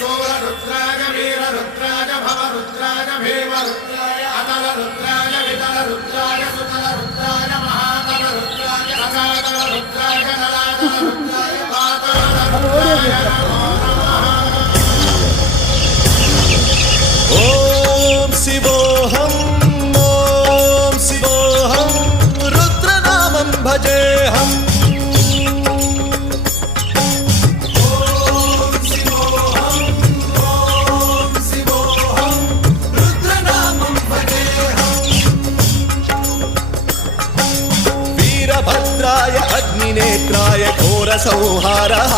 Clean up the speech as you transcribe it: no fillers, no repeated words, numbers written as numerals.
शूररुद्राय वीररुद्राय भवरुद्राय भीमरुद्राय अतलरुद्राय वितलरुद्राय सुतलरुद्राय महातलरुद्राय अगातलरुद्राय नलातलरुद्राय पातलरुद्राय नमो नमः। ओम शिवोऽहं रुद्रनामं भजेऽहम्। वीरभद्राय अग्निनेत्राय घोरसंहारः